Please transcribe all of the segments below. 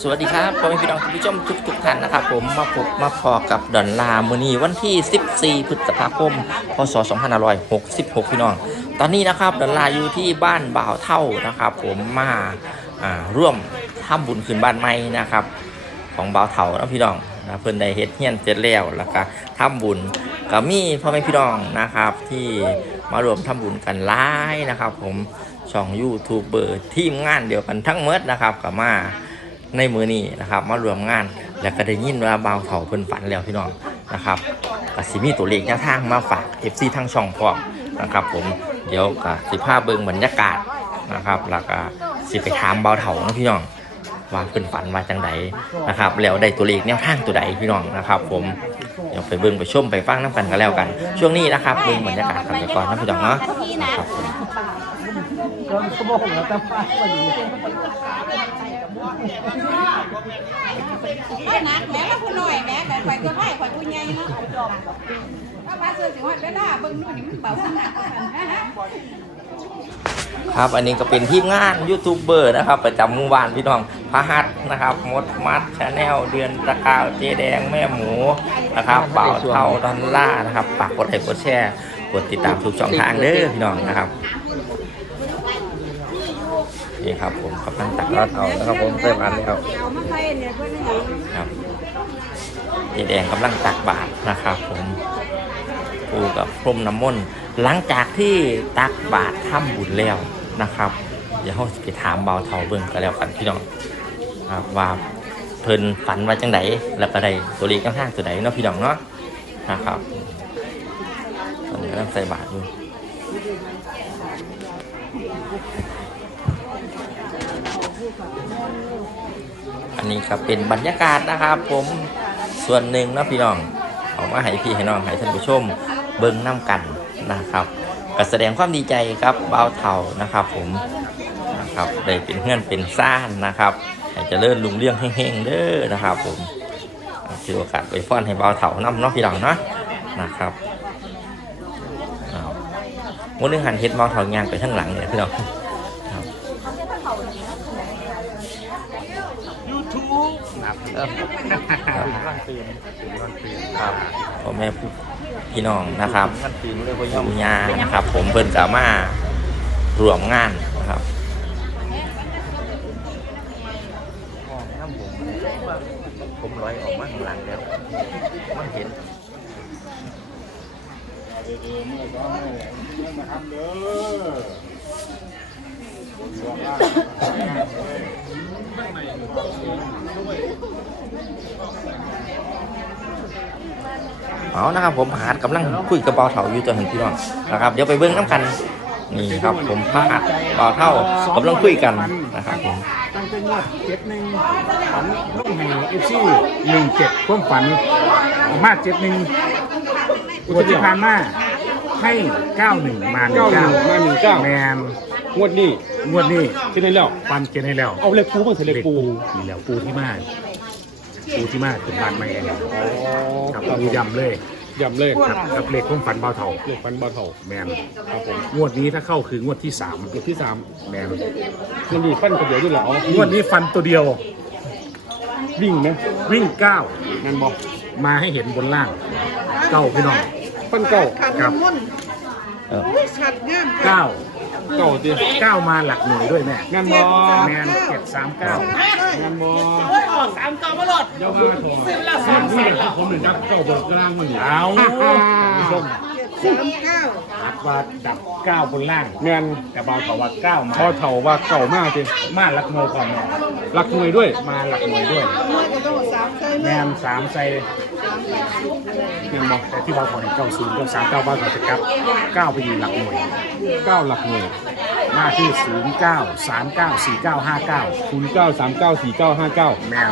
สวัสดีครับพ่อแม่พี่น้องคุณผู้ชมทุกทุกท่านนะครับผมมาพบมาพอกับดอนลามือนีวันที่ 14 พฤษภาคม พศ 2566 พี่น้อง ตอนนี้นะครับดอนลาอยู่ที่บ้านบ่าวเท่านะครับ ผมมาร่วมทำบุญขึ้นบ้านใหม่นะครับ ของบ่าวเท่านะพี่น้องนะเพิ่นได้เฮ็ดเฮียนเสร็จแล้วแล้วก็ทำบุญก็มีพ่อแม่พี่น้องนะครับที่มารวมทำบุญกันหลายนะครับ ผม ช่องยูทูบเบอร์ทีมงานเดียวกันทั้งหมดนะครับกับมาในมือนี้นะครับ มารวมงานแล้วก็ได้ยินว่าบาวเถาเพิ่นฝันแล้วพี่น้องนะครับก็สิมีตัวเลขแนวทางมาฝาก FC ทั้งช่องพร้อมนะครับ ผมเดี๋ยวก็สิพาเบิ่งบรรยากาศนะครับแล้วก็สิไปถามบาวเถาเนาะพี่น้องว่าเพิ่นฝันว่าจังใดนะครับแล้วได้ตัวเลขแนวทางตัวใดพี่น้องนะครับ ผมเดี๋ยวไปเบิ่งไปชมไปฟังน้ำกันกันแล้วกัน ช่วงนี้นะครับเบิ่งบรรยากาศกันไปก่อนนะพี่น้องเนาะครับ เราชั่วโมงแล้วแต่ว่าวันนี้ไอ้นักแม่ละผู้น้อยแม่แต่ข่อยก็ให้ข่อยผู้ใหญ่เนาะจบว่ามาซื้อสิฮอดเวลาเบิ่งนู่นนี่มันเบาขนาดนั้นครับ อันนี้ก็เป็นทีมงานยูทูบเบอร์นะครับ ประจำหมู่บ้านพี่น้องพระหัสนะครับ มดมัดชาแนลเดือนตะกาวเจแดงแม่หมูนะครับเป่าเท่าดอลล่านะครับฝากกดไลค์กดแชร์กดติดตามทุกช่องทางเด้อพี่น้องนะครับ นี่ครับผมกำลังตักรอดเอานะครับผมเติมอันแล้วเอามาใส่เนี่ยเพิ่นให้ครับเจแดงกำลังตักบาตรนะครับผมปูกับพรมน้ำมนต์หลังจากที่ตักบาตรทำบุญแล้วนะครับ เดี๋ยวเราสิไปถามเบาเทาเบิ่งก็แล้วกันพี่น้องครับว่าเพิ่นฝันว่าจังไดแล้วก็ได้ตัวเลขข้างๆตัวใดเนาะพี่น้องเนาะนะครับตอนนี้กำลังใส่บาตรอยู่ อันนี้ก็เป็นบรรยากาศนะครับ ผมส่วนหนึ่งนะพี่น้องเอามาให้พี่ให้น้องให้ท่านผู้ชมเบิ่งน้ำกันนะครับก็แสดงความดีใจครับเบาเท่านะครับ ผมนะครับได้เป็นเพื่อนเป็นซ่านนะครับให้เจริญลุงเรื่องเฮงๆเด้อนะครับ ผมถือโอกาสไปฟ้อนให้เบาเถาน้ำเนาะพี่น้องเนาะนะครับอ้าววันนึงหันเฮ็ดเบาเถายางไปข้างหลังเนี่ยพี่น้องครับ ครับครับร่างตื่นตื่นร่างตื่นครับพ่อแม่พี่น้องนะครับร่างตื่นเลยว่าอยู่ยานะครับ ผมเพิ่นสามารถรวมงานนะครับน้ำผมผมร้อยออกมาข้างหลังแล้วมันเห็นเอานะครับผมหาดกำลังคุยกับเบาเถาอยู่ตัวเห็นพี่น้องนะครับเดี๋ยวไปเบิ้งน้ำกันนี่ครับผมพระหัดเบาเท่ากำลังคุยกันนะครับผมตั้งแต่งวดเจ็ดหนึ่งฝันลูกให้เอฟซีหนึ่งเจ็ดความฝันมาเจ็ดหนึ่งอุตที่ผ่านมาให้เก้าหนึ่งมาหนึ่งเก้าเก้าหนึ่งมาหนึ่งเก้าแมน งวดนี้งวดนี้คิดได้แล้วฟันเกณฑ์ให้แล้วเอาเลขปูมาใส่เลขปูนี่แล้วปูที่มาปูที่มาเป็นบ้านใหม่เองครับครับปูยำเลยย้ำเลขครับกับเลขความฝันเบาเท่าเลขฟันบาเถาแมนครับผมงวดนี้ถ้าเข้าคืองวดที่สามเลขที่สามแมนงวดนี้ฟันกระเดียวด้วยเหรออ๋องวดนี้ฟันตัวเดียว วิ่งไหมวิ่งเก้านั่นบอกมาให้เห็นบนล่างเก้าพี่น้องฟันเก้าครับเออเก้า เก้าจีเก้ามาหลักหน่วยด้วยแม่งานบอแมนเจ็ดสามเก้างานบอสามเก้ามาหลดเดี๋ยวมาโทรสามที่ผมหนึ่งดับเก้าเบิกกลางมันอยู่เอาผู้ชมหักว่าดับเก้าบนล่างงานแต่เบาเขาว่าเก้ามาพอเถาว่าเก่ามากจีมาหลักหน่วยก่อนแม่รักหน่วยด้วยมาหลักหน่วยด้วยแมนสามไซงานบอแต่ที่เบาเขาเนี่ยเก้าศูนย์เก้าสามเก้าเบาเขาจะกลับเก้าไปอยู่หลักหน่วยเก้าหลักหน่วยมาที่ศูนย์เก้าสามเก้าสี่เก้าห้าเก้าศูนย์เก้าสามเก้าสี่เก้าห้าเก้าแมน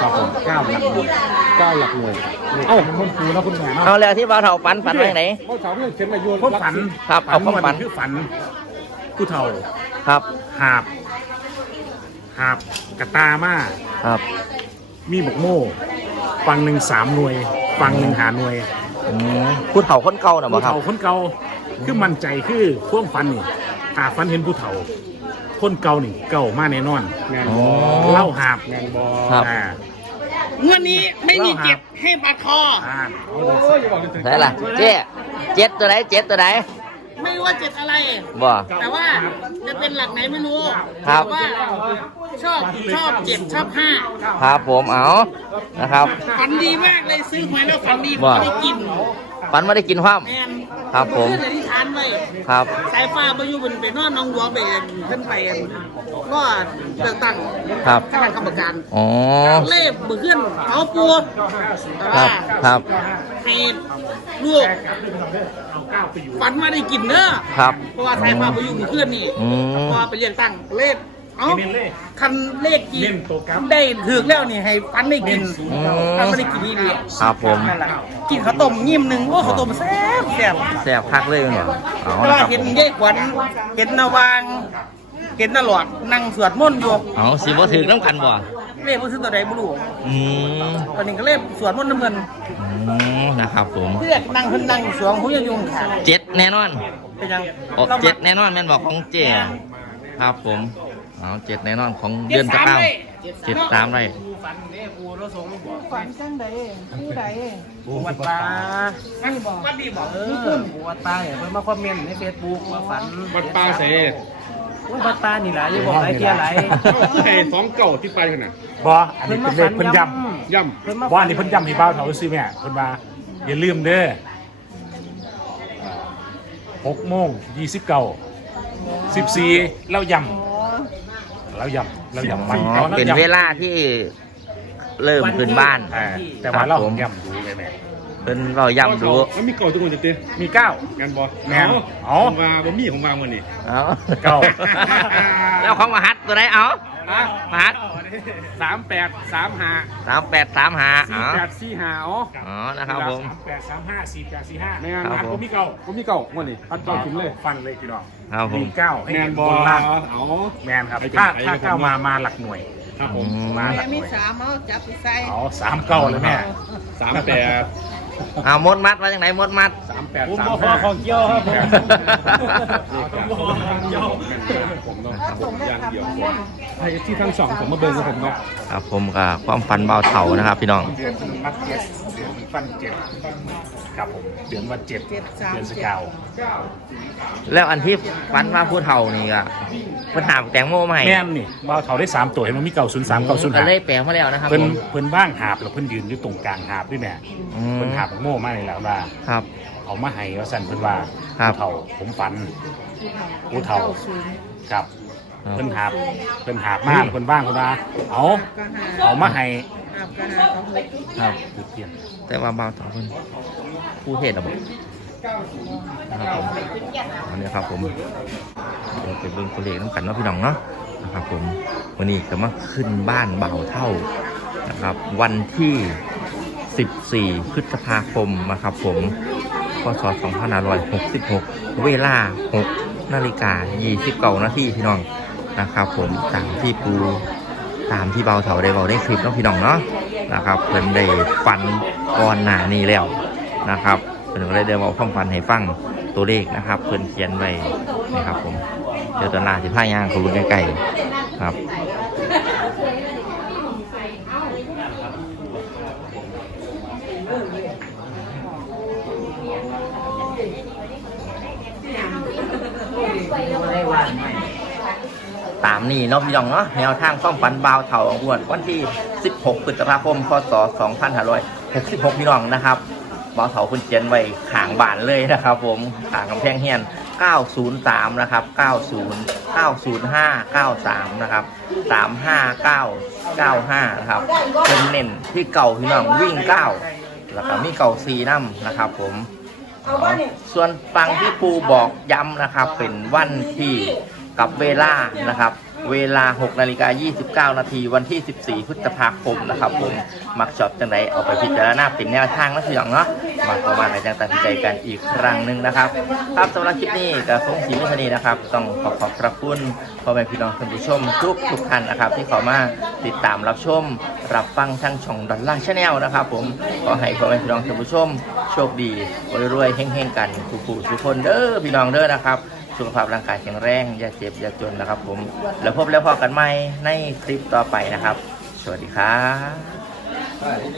ครับผมเก้าหลักหน่วยเก้าหลักหน่วยเอ้ามันปูแล้วคุณแม่เนาะเอาแล้วที่เบาเถาฝันฝันว่าอย่างไหนเขาถามว่าเขียนมาโยนความฝันครับเอาความฝันคือฝันผู้เฒ่าครับหาบหาบกระตามาครับ มีบกโม่ ฟังหนึ่งสามหน่วยฟังหนึ่งหาหน่วยอืมผู้เฒ่าคนเก่าน่ะบ่ผู้ครับ เฒ่าคนเก่าคือมั่นใจคือพ่วงฟันนี่หาฟันเห็นผู้เฒ่า คนเก่านี่เก่ามากแน่นอนงานอ๋บออเล่าหาบงานบอครับ อ่าเงินนี้ไม่มีเจ็บให้บัตรคออ่าโอ้ยอย่าบอกเลยได้ล่ะเจ๊เจ็ดตัวไหนเจ็ดตัวไหน ไม่รู้ว่าเจ็บอะไร บ่ แต่ว่าจะเป็นหลักไหนไม่รู้ครับ แต่ว่าชอบชอบเจ็ดชอบห้าครับผมเอานะครับ ฝันดีมากเลยซื้อหวยแล้วฝันดีว่า ไม่ได้กินฝันว่าได้กินความ แมนครับผม เพื่อนอธิษฐานไว้ครับ สายฟ้าไปอยู่บนไปนอนหน้องบัวไปเพิ่นไปก็เลือกตั้งครับ คณะกรรมการอ๋อ เล่บเพื่อนเขาปูแต่ครัว่าบครับ ให้ลูก ฝันว่าได้กินเด้อครับ เพราะว่าสายฟ้าไปอยู่เพื่อนนี่อืมพอไปเรียนตั้งเลขเอ้าเน้นเลยคันเลขกินเน้นตัวกราฟ ได้ถือแล้วนี่ให้ฟันได้กินอืมถ้าไม่ได้กินนี่ดีครับผม นั่นแหละกินข้าวต้มยิ้มหนึ่งโอ้ข้าวต้มแซ่บแซ่บ แซ่บคักเลยเหรอเอาเพราะละว่าครับเห็นผมยายขวัญเห็นนาวาง เห็นนหลอดนั่งสวดมนต์อยู่เอาสิบ่ถือน้ำกันบ่เลขมันซื้อตัวใดบ่รู้อืมวันนี้ก็เลขสวดมนต์น้ำเงินอืม นะครับผมเพื่อนนั่งเพิ่นนั่งสวงหูยังยุงขาเจ็ดแน่นอนเป็นยังโอ้เจ็ดแน่นอนแม่นบอกของเจครับผมเอาเจ็ดแน่นอนของเดือนตะเก้าเจ็ดสามไรฝันจังใดผู้ใดวัดปลานี่บอกวัดดีบอกเออวัดปลาเนี่ยเพิ่นมาคอมเมนต์ในเฟซบุ๊กมาฝันวัดปลาเสวัดปลานี่หลายอย่าบอกหลายเที่ยหลายไอ้สองเก่าที่ไปขนาดบออันนี้เป็นเลขเพิ่นย้ำ ย่เพิ่นมาว่าอันนี้เพิ่นย้ำให้บ้าวเถาซื้อแม่เพิ่นว่าอย่าลืมเด้อหกโมงยี่สิบเก้าสิบสี่เราย้ำเราย้ำเราย้ำมันอ๋อเป็นเวลาที่เริ่มขึ้นบ้าน อ่าแต่ว่าเราครับผมย้ำดูเลยแม่ เป็นเราำย้ำดูแล้วมีเก่าทุกคนจะเต้มีเก้า งานบอแม่นเอาผมมาผมมีผมมาวันนี้เอาเก้าแล้วของมหัดตัวไหนเอามหัดสามแปดสามห้าสามแปดสามหาสี่อ๋อแปดสี่ห้าอ๋ออ๋อนะครับผม สามแปดสามห้าสี่แปดสี่ห้าไม่งั้นครับผม ผมมีเก้าผมมีเก่าวันนี้พัดเก่าถึงเลย ฟันเลยพี่น้องครับผม มีเก้าให้แมเห็นนบบอนล่างเอาแมนครับให้เป็นถ้าไปถ้าให้เป็นเก้ามามาหลักหน่วย ครับผมมาหแม่ลักหมีน่วยสามเอาจับไปใส่อ๋อสามเก้าเลยแม่ สามแปด เอามดมัดว่าจังไหนมดมัด สามแปดผมสามบอกห้าของเกี่ยวครับผม ผมต้องผมย่างเดียวให้ที่ทั้งสองผมมาเบิร์กับผมเนาะ ครับผมกับความฟันเบาเถานะครับ พี่น้องเดือนมัดเจ็ดเดือน ฟันเจ็ดครับผมเดือนวันเจ็ดเจ็ดสาม เดือนสเจ็ดเกาวแล้วอันที่ฟันว่าผู้เฒ่านี่ก็เพิ่นถามแตงโมมาให้แม่นนี่บ่าวเขาได้สามตัวเห็นมันมีเก้าศูนย์สามเก้าศูนย์ก็ห้าเลยแปลงมาแล้วนะครับเพิ่นผมเพิ่นบ้างหาบแล้วเพิ่นยืนอยู่ตรงกลางหาบด้วยแม่อืมเพิ่นหาบโม่มาเลยแล้วว่า ครับ เอามาให้ว่าสั่นเพิ่นว่าครับ ผู้เฒ่าผมฝัน ผู้เฒ่าเก้าศูนย์ครับ ครับ เพิ่นหาบเพิ่นหาบมาเพิ่นบ้างเพิ่นว่าเอา ก็หาเอามาให้ อาบก็หาเขาหกครับคือเปลี่ยนแต่ว่าเบาเถาเพิ่นผู้เทศอะบอกนะครับผมอันนี้ครับผมเดี๋ยวไปเบิ่งตัวเลขน้ำกันเนาะพี่น้องเนาะนะครับผมวันนี้ก็มาขึ้นบ้านเบาเท่านะครับ วันที่ 14 พฤษภาคมนะครับผมพศ2566 เวลา 6 นาฬิกา 29 นาทีพี่น้องนะครับผมตามที่ปู ตามที่เบาเถาได้เบาได้คลิปเนาะพี่น้องเนาะนะครับเพิ่นได้ฟันก่อนหนานี้แล้วนะครับเพิ่นก็เลยได้เบาความฟันให้ฟังตัวเลขนะครับเพิ่นเขียนไว้นะครับผมเดี๋ยวตอนหน้าสิพายางเขาลุ้นใกล้ๆครับ ตามนี้เนาะพี่น้องเนาะแนวทางความฝันบาวเถาองอ้วนวันที่ 16พฤษภาคมพศ2566พี่น้องนะครับบาวเถาคุณเจนไว้ขางบานเลยนะครับ ผมขางกำแพงเฮียน 903 นะครับ 90 905 93 นะครับ 359 95 นะครับเป็นเน้นที่เก่าพี่น้องวิ่ง 9 แล้วก็มีเก่าซีน้ำนะครับ ผมส่วนฟังที่ปูบอกย้ำนะครับเป็นวันที่ กับเวลานะครับ เวลา 6นาฬิกา29 นาทีวันที่ 14 พฤษภาคมนะครับ ผมมักชอบจังไรเอาไปพิจารณาเป็นแนวทางนะพี่น้องเนาะมาประมาณในจังตัดสินใจกันอีกครั้งหนึ่งนะครับครับสำหรับคลิปนี้กับฟงศรีมิชนีนะครับ ต้องขอขอบพระคุณพ่อแม่พี่น้องท่านผู้ชมทุกทุกท่านนะครับ ที่เข้ามาติดตามรับชม รับฟังทางช่องดอลลาร์ชาแนลนะครับ ผมขอให้พ่อแม่พี่น้องท่านผู้ชม โชคดีรวยๆเฮงๆกันทุกผู้ทุกคนเด้อพี่น้องเด้อนะครับ สุขภาพร่างกายแข็งแรง อย่าเจ็บ อย่าจนนะครับ ผม แล้วพบแล้วพอกันใหม่ในคลิปต่อไปนะครับ สวัสดีครับ